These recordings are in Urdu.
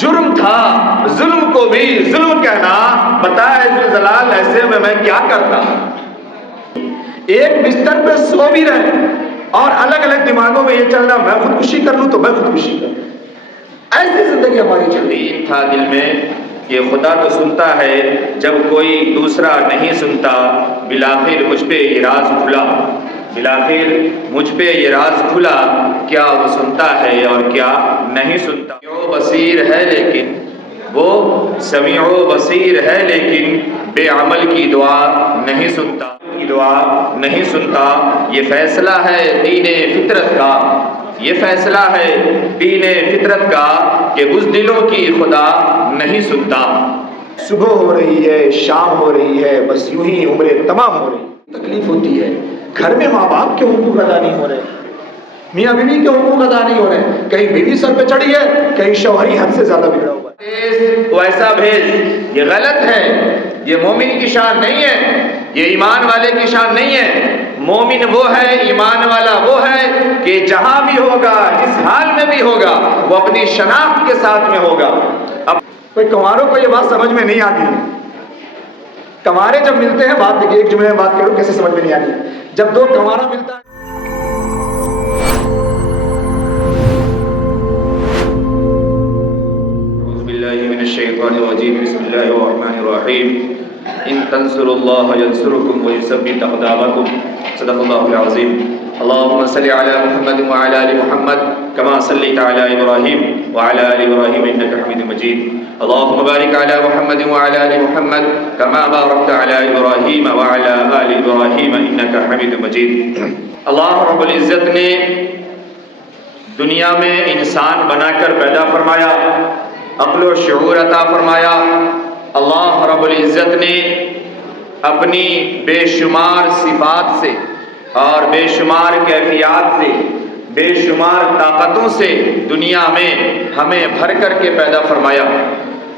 جرم تھا ظلم کو بھی ظلم کہنا، بتائے ذوالجلال ایسے میں کیا کرتا؟ ایک بستر پہ سو بھی رہے اور الگ الگ دماغوں میں یہ چل رہا میں خودکشی کر لوں تو میں خودکشی کر لوں، ایسی زندگی ہماری چل رہی ہے۔ تھا دل میں کہ خدا تو سنتا ہے جب کوئی دوسرا نہیں سنتا، بالآخر مجھ پہ یہ راز کھلا، بالآخر مجھ پہ یہ راز کھلا، کیا وہ سنتا ہے اور کیا نہیں سنتا۔ سمیع و بصیر ہے لیکن وہ سمیع و بصیر ہے لیکن بے عمل کی دعا نہیں سنتا، کی دعا نہیں سنتا۔ یہ فیصلہ ہے دین فطرت کا، یہ فیصلہ ہے دین فطرت کا کہ بزدلوں کی خدا نہیں سنتا۔ صبح ہو رہی ہے، شام ہو رہی ہے، بس یوں ہی عمریں تمام ہو رہی ہے۔ تکلیف ہوتی ہے، گھر میں ماں باپ کے حقوق ادا نہیں ہو رہے، میاں بیوی کے حقوق ادا نہیں ہو رہے، کہیں بیوی سر پہ چڑھی ہے، کہیں شوہر ہی حد سے زیادہ بگڑا ہوا ہے۔ تو ایسا بھیج، یہ غلط ہے، یہ مومن کی شان نہیں ہے، یہ ایمان والے کی شان نہیں ہے۔ مومن وہ ہے، ایمان والا وہ ہے کہ جہاں بھی ہوگا، جس حال میں بھی ہوگا، وہ اپنی شناخت کے ساتھ میں ہوگا۔ اب کوئی کنواروں کو یہ بات سمجھ میں نہیں آتی، کنوارے جب ملتے ہیں، بات دیکھیے ایک جملے میں بات کروں کیسے سمجھ میں نہیں آتی، جب دو کنوارا ملتا ہے من الشیطان الرجیم بسم اللہ الرحمن الرحیم ان تنصروا اللہ ینصرکم ویثبت اقدامکم صدق اللہ العظیم اللهم صل علی محمد وعلی آل محمد كما صليت على ابراہیم وعلى آل ابراہیم انک حمید مجید اللهم بارک علی محمد وعلى آل محمد كما بارکت علی ابراہیم وعلى آل ابراہیم انک حمید مجید۔ اللہ رب العزت نے دنیا میں انسان بنا کر پیدا فرمایا، عقل و شعور عطا فرمایا۔ اللہ رب العزت نے اپنی بے شمار صفات سے اور بے شمار کیفیات سے، بے شمار طاقتوں سے دنیا میں ہمیں بھر کر کے پیدا فرمایا۔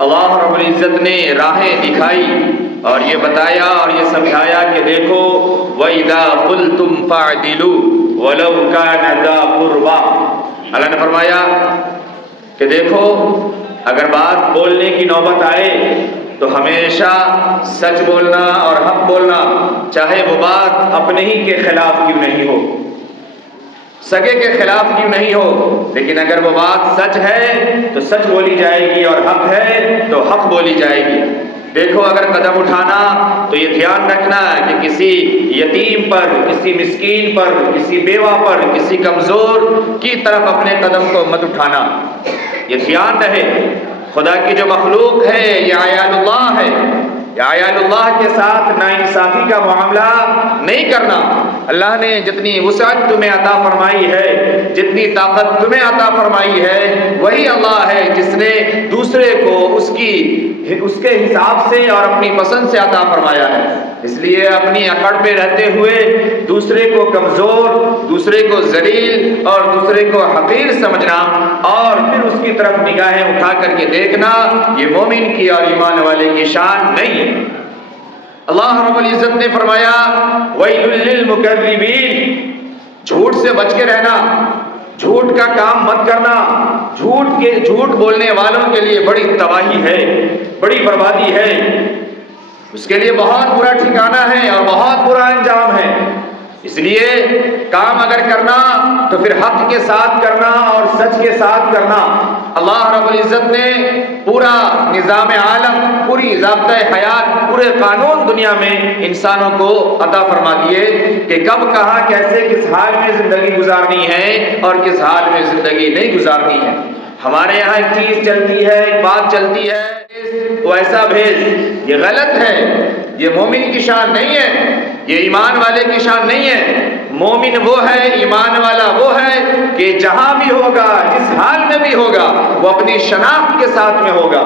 اللہ رب العزت نے راہیں دکھائی اور یہ بتایا اور یہ سمجھایا کہ دیکھو وَإِذَا قُلْتُمْ فَاعْدِلُوا وَلَوْ كَانَ ذَا قُرْبَىٰ۔ اللہ نے فرمایا کہ دیکھو اگر بات بولنے کی نوبت آئے تو ہمیشہ سچ بولنا اور حق بولنا، چاہے وہ بات اپنے ہی کے خلاف کیوں نہیں ہو، سگے کے خلاف کیوں نہیں ہو، لیکن اگر وہ بات سچ ہے تو سچ بولی جائے گی اور حق ہے تو حق بولی جائے گی۔ دیکھو اگر قدم اٹھانا تو یہ دھیان رکھنا کہ کسی یتیم پر، کسی مسکین پر، کسی بیوہ پر، کسی کمزور کی طرف اپنے قدم کو مت اٹھانا، یہ دھیان رہے۔ خدا کی جو مخلوق ہے یہ عیال اللہ ہے، یہ عیال اللہ کے ساتھ ناانصافی کا معاملہ نہیں کرنا۔ اللہ نے جتنی وسعت تمہیں عطا فرمائی ہے، جتنی طاقت تمہیں عطا فرمائی ہے، وہی اللہ ہے جس نے دوسرے کو اس کے حساب سے اور اپنی پسند سے عطا فرمایا ہے۔ اس لیے اپنی اکڑ پہ رہتے ہوئے دوسرے کو کمزور، دوسرے کو ذلیل اور دوسرے کو حقیر سمجھنا اور پھر اس کی طرف نگاہیں اٹھا کر کے دیکھنا، یہ مومن کی اور ایمان والے کی شان نہیں ہے۔ اللہ رب العزت نے فرمایا وَيْلٌ لِّلْمُكَذِّبِينَ، جھوٹ سے بچ کے رہنا، جھوٹ کا کام مت کرنا، جھوٹ بولنے والوں کے لیے بڑی تباہی ہے، بڑی بربادی ہے، اس کے لیے بہت برا ٹھکانہ ہے اور بہت برا انجام ہے۔ اس لیے کام اگر کرنا تو پھر حق کے ساتھ کرنا اور سچ کے ساتھ کرنا۔ اللہ رب العزت نے پورا نظام عالم، پوری ضابطۂ حیات، پورے قانون دنیا میں انسانوں کو عطا فرما دیے کہ کب کہاں کیسے کس حال میں زندگی گزارنی ہے اور کس حال میں زندگی نہیں گزارنی ہے۔ ہمارے یہاں ایک چیز چلتی ہے، ایک بات چلتی ہے تو ایسا بھیج، یہ غلط ہے، یہ مومن کی شان نہیں ہے، یہ ایمان والے کی شان نہیں ہے۔ مومن وہ ہے، ایمان والا وہ ہے کہ جہاں بھی ہوگا، جس حال میں بھی ہوگا، وہ اپنی شناخت کے ساتھ میں ہوگا،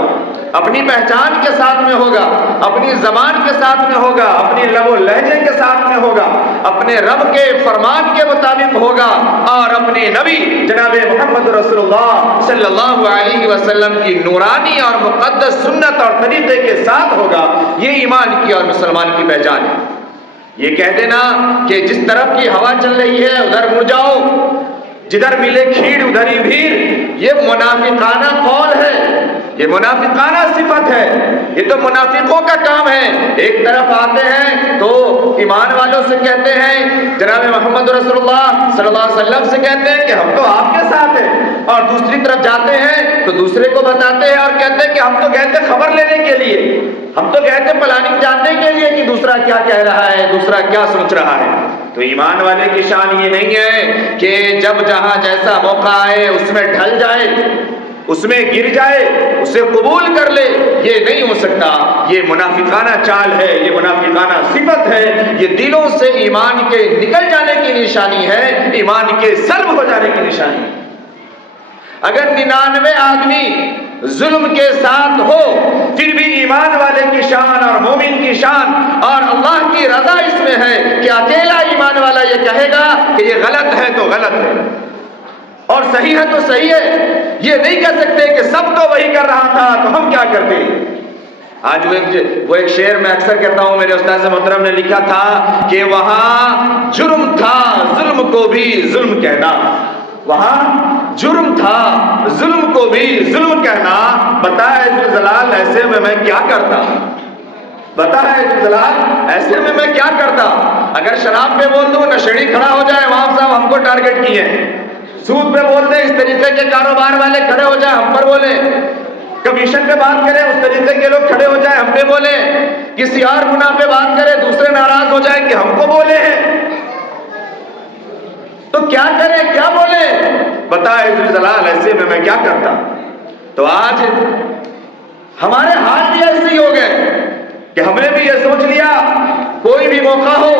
اپنی پہچان کے ساتھ میں ہوگا، اپنی زبان کے ساتھ میں ہوگا، اپنے لب و لہجے کے ساتھ میں ہوگا، اپنے رب کے فرمان کے مطابق ہوگا اور اپنے نبی جناب محمد رسول اللہ صلی اللہ علیہ وسلم کی نورانی اور مقدس سنت اور طریقے کے ساتھ ہوگا۔ یہ ایمان کی اور مسلمان کی پہچان ہے۔ یہ کہہ دینا کہ جس طرف کی ہوا چل رہی ہے ادھر مڑ جاؤ، جدھر ملے کھیڑ ادھر ہی بھیڑ، یہ منافقانہ قول ہے، یہ منافقانہ صفت ہے، یہ تو منافقوں کا کام ہے۔ ایک طرف آتے ہیں تو ایمان والوں سے کہتے ہیں، جناب محمد رسول اللہ صلی اللہ علیہ وسلم سے کہتے ہیں کہ ہم تو آپ کے ساتھ ہیں، اور دوسری طرف جاتے ہیں تو دوسرے کو بتاتے ہیں اور کہتے ہیں کہ ہم تو گئے تھے خبر لینے کے لیے، ہم تو گئے تھے پلاننگ جاننے کے لیے کہ دوسرا کیا کہہ رہا ہے، دوسرا کیا سوچ رہا ہے۔ تو ایمان والے کی شان یہ نہیں ہے کہ جب جہاں جیسا موقع آئے اس میں ڈھل جائے، اس میں گر جائے، اسے قبول کر لے، یہ نہیں ہو سکتا۔ یہ منافقانہ چال ہے، یہ منافقانہ صفت ہے، یہ دلوں سے ایمان کے نکل جانے کی نشانی ہے، ایمان کے سلب ہو جانے کی نشانی ہے۔ اگر 99 آدمی ظلم کے ساتھ ہو پھر بھی ایمان والے کی شان اور مومن کی شان اور اللہ کی رضا اس میں ہے کہ اکیلا ایمان والا یہ کہے گا کہ یہ غلط ہے تو غلط ہے اور صحیح ہے تو صحیح ہے۔ یہ نہیں کہہ سکتے کہ سب تو وہی کر رہا تھا تو ہم کیا کرتے۔ آج وہ ایک شعر میں اکثر کہتا ہوں، میرے استاد محترم نے لکھا تھا کہ وہاں جرم تھا ظلم کو بھی ظلم کہنا، وہاں جرم تھا ظلم کو بھی ظلم کہنا، بتا ہے ذوالجلال ایسے میں کیا کرتا، بتا ہے ذوالجلال ایسے میں کیا کرتا۔ اگر شراب پہ بول دوں نشیڑی کھڑا ہو جائے وہاں صاحب ہم کو ٹارگٹ کیے، سود پہ بول دیں اس طریقے کے کاروبار والے کھڑے ہو جائیں ہم پر بولیں، کمیشن پہ بات کریں اس طریقے کے لوگ کھڑے ہو جائیں ہم پہ بولیں، کسی اور گناہ پہ بات کریں دوسرے ناراض ہو جائیں کہ ہم کو بولے ہیں، تو کیا کریں کیا بولیں، بتائے ذوالجلال ایسے میں کیا کرتا۔ تو آج ہمارے حال بھی ایسے ہی ہو گئے کہ ہم نے بھی یہ سوچ لیا کوئی بھی موقع ہو،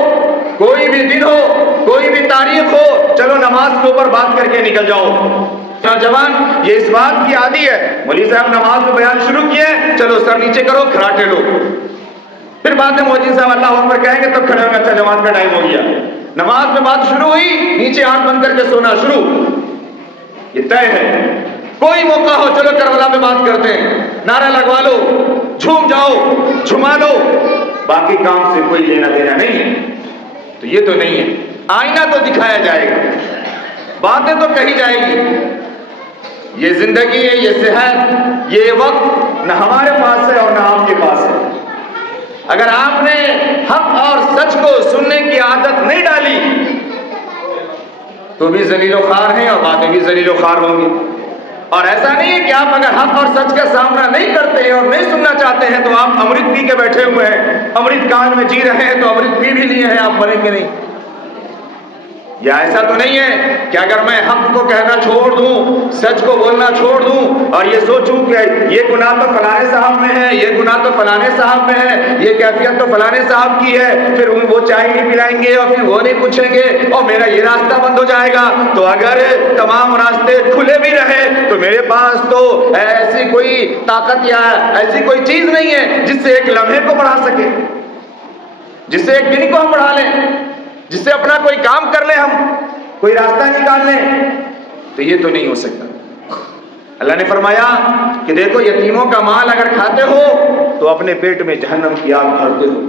کوئی بھی دن ہو، کوئی بھی تاریخ ہو، چلو نماز کے اوپر بات کر کے نکل جاؤ۔ نوجوان یہ اس بات کی عادی ہے، مولوی صاحب نماز میں بیان شروع کیے، چلو سر نیچے کرو کھراٹے لو، پھر بعد میں مولوی صاحب اللہ اکبر کہیں گے تب کھڑے ہوں گے، اچھا جماعت کا ٹائم ہو گیا۔ نماز میں بات شروع ہوئی نیچے آنکھ بند کر کے سونا شروع، یہ طے ہے۔ کوئی موقع ہو چلو کربلا پہ بات کرتے ہیں، نعرہ لگوا لو، جھوم جاؤ، جھما لو، باقی کام سے کوئی لینا دینا نہیں ہے۔ تو یہ تو نہیں ہے، آئینہ تو دکھایا جائے گا، باتیں تو کہی جائے گی۔ یہ زندگی ہے، یہ صحت، یہ وقت نہ ہمارے پاس ہے اور نہ آپ کے پاس ہے۔ اگر آپ نے حق اور سچ کو سننے کی عادت نہیں ڈالی تو بھی ذلیل و خوار ہیں اور باتیں بھی ذلیل و خوار ہوں گی۔ اور ایسا نہیں ہے کہ آپ اگر حق اور سچ کا سامنا نہیں کرتے ہیں اور نہیں سننا چاہتے ہیں تو آپ امرت پی کے بیٹھے ہوئے ہیں، امرت کان میں جی رہے ہیں تو امرت پی بھی لیے ہیں، آپ مریں گے نہیں۔ یا ایسا تو نہیں ہے کہ اگر میں حق کو کہنا چھوڑ دوں، سچ کو بولنا چھوڑ دوں اور یہ سوچوں کہ یہ گناہ تو فلانے صاحب میں ہے، یہ گناہ تو فلانے صاحب میں ہے، یہ کیفیت تو فلانے صاحب کی ہے، پھر وہ چائے نہیں پلائیں گے اور پھر وہ نہیں پوچھیں گے اور میرا یہ راستہ بند ہو جائے گا۔ تو اگر تمام راستے کھلے بھی رہے تو میرے پاس تو ایسی کوئی طاقت یا ایسی کوئی چیز نہیں ہے جس سے ایک لمحے کو بڑھا سکے، جس سے ایک دن کو ہم بڑھا لیں، جس سے اپنا کوئی کام کر لیں، ہم کوئی راستہ نکال لیں۔ تو یہ تو نہیں ہو سکتا۔ اللہ نے فرمایا کہ دیکھو یتیموں کا مال اگر کھاتے ہو تو اپنے پیٹ میں جہنم کی آگ بھرتے ہو۔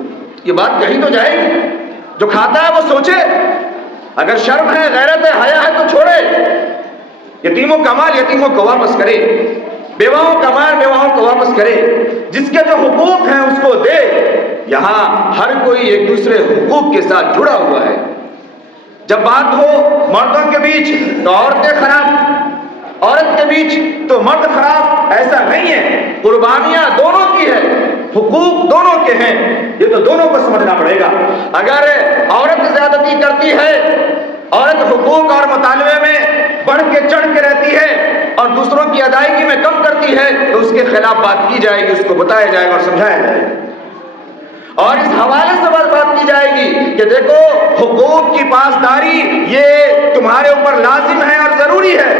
یہ بات کہیں تو جائے گی، جو کھاتا ہے وہ سوچے، اگر شرم ہے، غیرت ہے، حیا ہے تو چھوڑے۔ یتیموں کا مال یتیموں کو واپس کرے، بیواؤں کا مال بیواؤں کو واپس کرے، جس کے جو حقوق ہیں اس کو دے۔ یہاں ہر کوئی ایک دوسرے حقوق کے ساتھ جڑا ہوا ہے۔ جب بات ہو مردوں کے بیچ تو عورتیں خراب، عورت کے بیچ تو مرد خراب، ایسا نہیں ہے۔ قربانیاں دونوں کی ہے، حقوق دونوں کے ہیں، یہ تو دونوں کو سمجھنا پڑے گا۔ اگر عورت زیادتی کرتی ہے، عورت حقوق اور مطالبے میں بڑھ کے چڑھ کے رہتی ہے اور دوسروں کی ادائیگی میں کم کرتی ہے تو اس کے خلاف بات کی جائے گی، اس کو بتایا جائے گا اور سمجھایا جائے گا، اور اس حوالے سے بات کی جائے گی کہ دیکھو حقوق کی پاسداری یہ تمہارے اوپر لازم ہے اور ضروری ہے،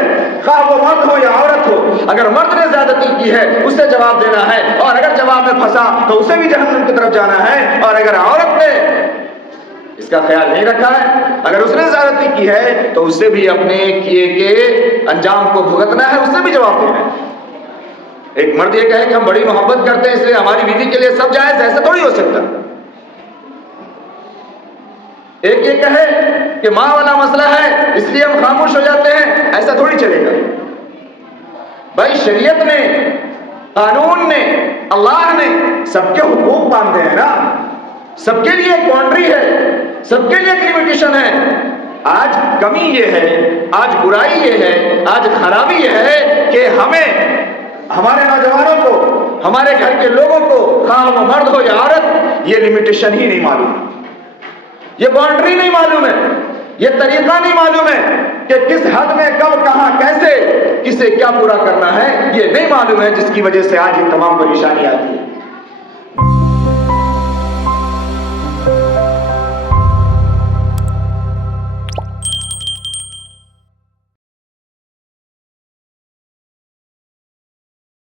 خواہ وہ مرد ہو یا عورت ہو۔ اگر مرد نے زیادتی کی ہے اسے جواب دینا ہے، اور اگر جواب میں پھنسا تو اسے بھی جہنم کی طرف جانا ہے، اور اگر عورت نے اس کا خیال نہیں رکھا ہے، اگر اس نے زیادتی کی ہے تو اسے بھی اپنے کیے کے انجام کو بھگتنا ہے، اسے بھی جواب دینا ہے۔ ایک مرد یہ کہے کہ ہم بڑی محبت کرتے ہیں اس لیے ہماری بیوی کے لیے سب جائز، ایسا تھوڑی ہو سکتا۔ ایک یہ کہے کہ ماں والا مسئلہ ہے اس لیے ہم خاموش ہو جاتے ہیں، ایسا تھوڑی چلے گا۔ بھائی شریعت نے قانون نے، اللہ نے سب کے حقوق باندھے ہیں نا، سب کے لیے ایک باؤنڈری ہے، سب کے لیے ایک لمیٹیشن ہے۔ آج کمی یہ ہے، آج برائی یہ ہے، آج خرابی یہ ہے کہ ہمیں، ہمارے نوجوانوں کو، ہمارے گھر کے لوگوں کو، خواہ وہ مرد ہو یا عورت، یہ لمیٹیشن ہی نہیں معلوم، یہ باؤنڈری نہیں معلوم ہے، یہ طریقہ نہیں معلوم ہے کہ کس حد میں، کب، کہاں، کیسے، کسے کیا پورا کرنا ہے، یہ نہیں معلوم ہے، جس کی وجہ سے آج یہ تمام پریشانی آتی ہے۔